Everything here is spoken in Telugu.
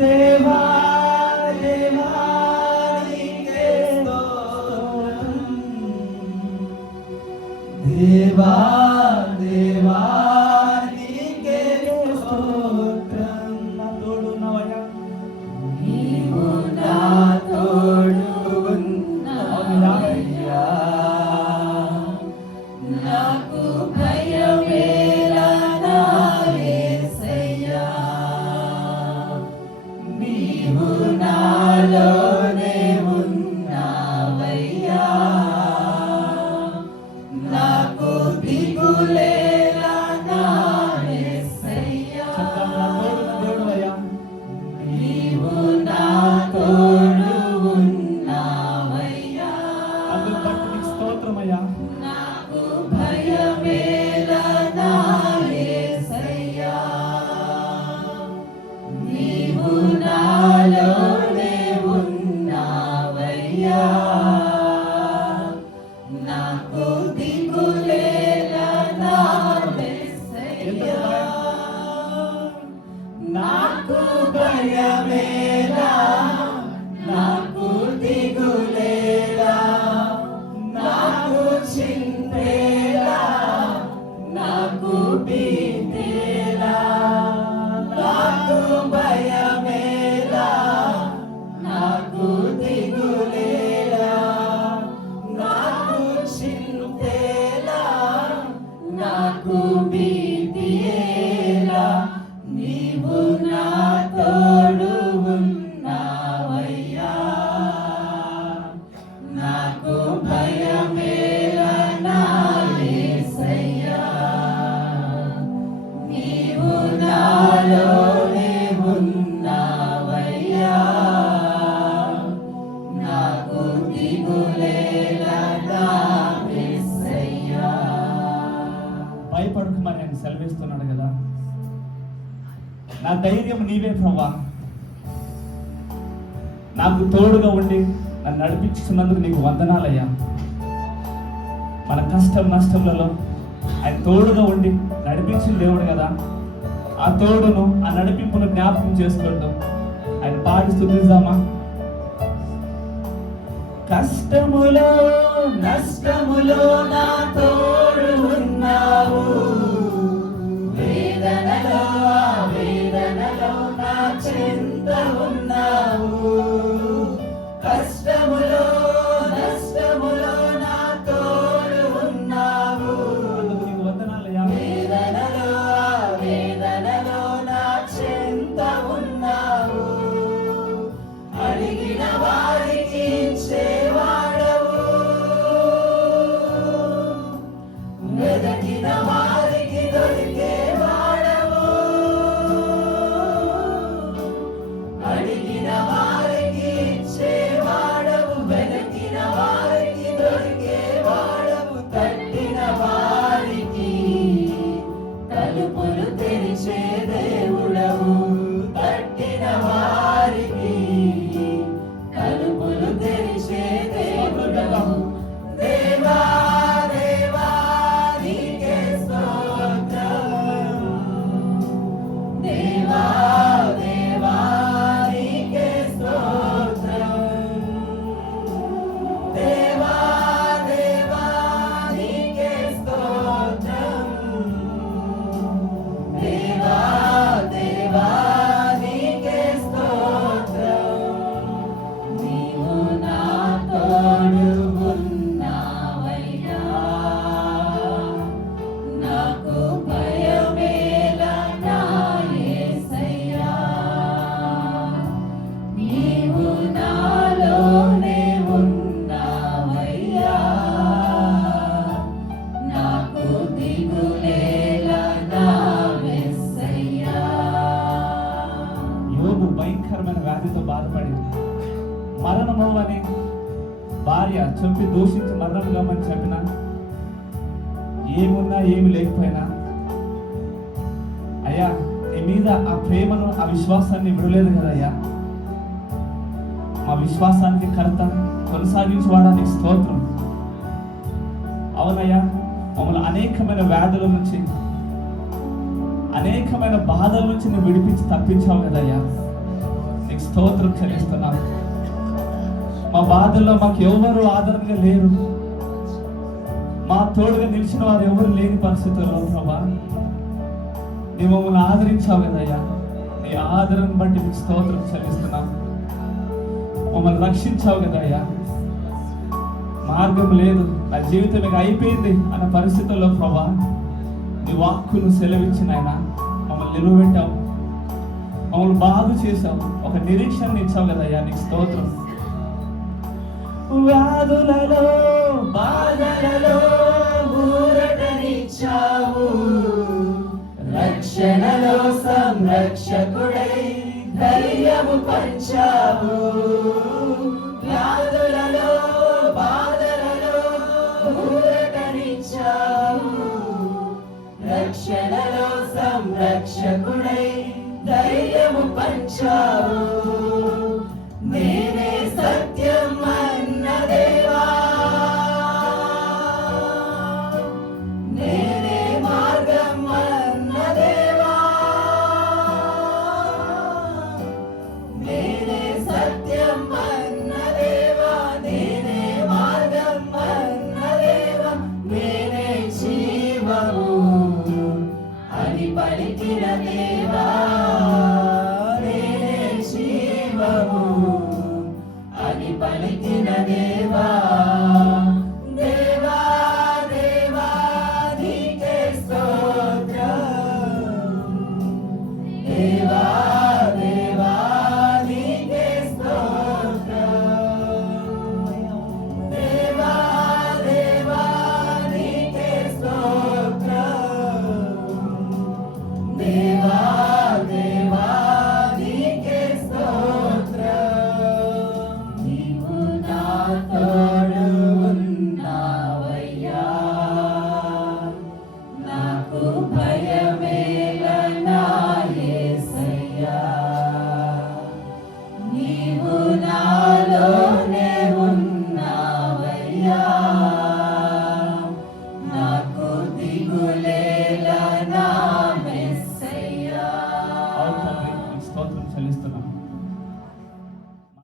దేవా దేవా నీకే స్తోత్రం, దేవా దేవా నీకే స్తోత్రం. నా తోడు ఉన్నావయ్యా, నీవు నా తోడు ఉన్నావయ్యా, నాకు భయమేలా నా యేసయ్యా, నీవు నాలోనే ఉన్నావయ్యా, నాకు దిగులేలా నా యేసయ్యా, నీవు నా తోడు ఉన్నావయ్యా, స్తోత్రమయ్యా, నాకు భయమేలా నా యేసయ్యా, నీవు నాలోనే ఉన్నావయ్యా, నాకు దిగులేలా నా యేసయ్యా, నాకు భయమేలా, నాకు దిగులేలా, నాకు చింతేలా, నాకు భీతేలా, నాకు భయమేలా, నాకు దిగులేలా, నాకు చింతేలా, నాకు భీతియేలా, నీవు నా తోడు ఉన్నావయ్యా, నాకు భయమేలా నా యేసయ్యా, నీవు నాలోనే ఉన్నావయ్యా, నాకు దిగులేలా నా యేసయ్యా. భయపడకు మరి ఆయన సెలవిస్తున్నాడు కదా, నా ధైర్యం నీవే ప్రభువా, నాకు తోడుగా ఉండి నన్ను నడిపించుకున్నందుకు నీకు వందనాలయ్యా. మన కష్టం నష్టములలో ఆయన తోడుగా ఉండి నడిపించిన దేవుడు కదా, ఆ తోడును ఆ నడిపింపును జ్ఞాపకం చేసుకుంటాం. ఆయన పాడి స్తుతిద్దామా? కష్టములో నష్టములో నా తోడు ఉన్నావు, వేదనలో వేదనలో నా చెంత ఉన్నావు, కష్టములో నష్టములో నా తోడు ఉన్నావు, వేదనలో వేదనలో నా చెంత ఉన్నావు, అడిగిన వారికి ఇచ్చేవాడవు, వెదకిన వారికి దొరికేవాడవు, అడిగిన వారికి ఇచ్చేవాడవు, వెదకిన వారికి దొరికేవాడవు, తట్టిన వారికి తలుపులు తెరిచే దేవుడవు, తట్టిన వారికి తలుపులు తెరిచే దేవుడవు, దేవా దేవా నీకే స్తోత్రం, దేవా దేవా నీకే స్తోత్రం, దేవా దేవా నీకే స్తోత్రం, దేవా దేవా నీకే స్తోత్రం, నీవు నా తోడు ఉన్నావయ్యా, నాకు భయమేలా నా యేసయ్యా, నీవు నాలోనే ఉన్నావయ్యా, నాకు దిగులేలా నా యేసయ్యా. యోబు భయంకరమైన వ్యాధితో బాధపడి మరణము అని భార్య చంపి దూషించి మరణం గమని చెప్పిన, ఏమున్నా ఏమి లేకపోయినా అయ్యా నీ మీద ఆ ప్రేమను ఆ విశ్వాసాన్ని విడలేదు కదయ్యా, మా విశ్వాసానికి కర్త కొనసాగించడానికి స్తోత్రం. అవునయ్యా, మమ్మల్ని అనేకమైన వ్యాధుల నుంచి అనేకమైన బాధల నుంచి నువ్వు విడిపించి తప్పించావు కదయ్యా. నీకు స్తోత్రం చెల్లిస్తున్నాం. మా బాధల్లో మాకు ఎవరు ఆదరణగా లేరు, మా తోడుగా నిలిచిన వారు ఎవరు లేని పరిస్థితుల్లో ప్రభా నీ మమ్మల్ని ఆదరించావు కదయ్యా. నీ ఆదరణ బట్టి నీకు స్తోత్రం చెల్లిస్తున్నాం. మమ్మల్ని రక్షించావు కదయ్యా. మార్గం లేదు, నా జీవితం ఇక అయిపోయింది అన్న పరిస్థితుల్లో ప్రభా నీ వాక్కును సెలవిచ్చిన ఆయన మమ్మల్ని నిలువబెట్టావు, మమ్మల్ని బాగు చేశావు, ఒక నిరీక్షణ ఇచ్చావు కదయ్యా. నీకు స్తోత్రం. వ్యాధులలో బాధలలో ఊరటనిచ్చావు, రక్షణలో సంరక్షకుడై ధైర్యము పంచావు. వ్యాధులలో బాధలలో ఊరటనిచ్చావు, రక్షణలో సంరక్షకుడై ధైర్యము పంచావు. నేనే సత్యం అన్న దేవా, నేనే మార్గం అన్న దేవా, నేనే సత్యం అన్న దేవా, నేనే మార్గం అన్న దేవా, నేనే జీవము అని పలికిన దేవా, నేనే జీవము అని పలికిన దేవా. దేవా దేవా నీకే స్తోత్రం, దేవా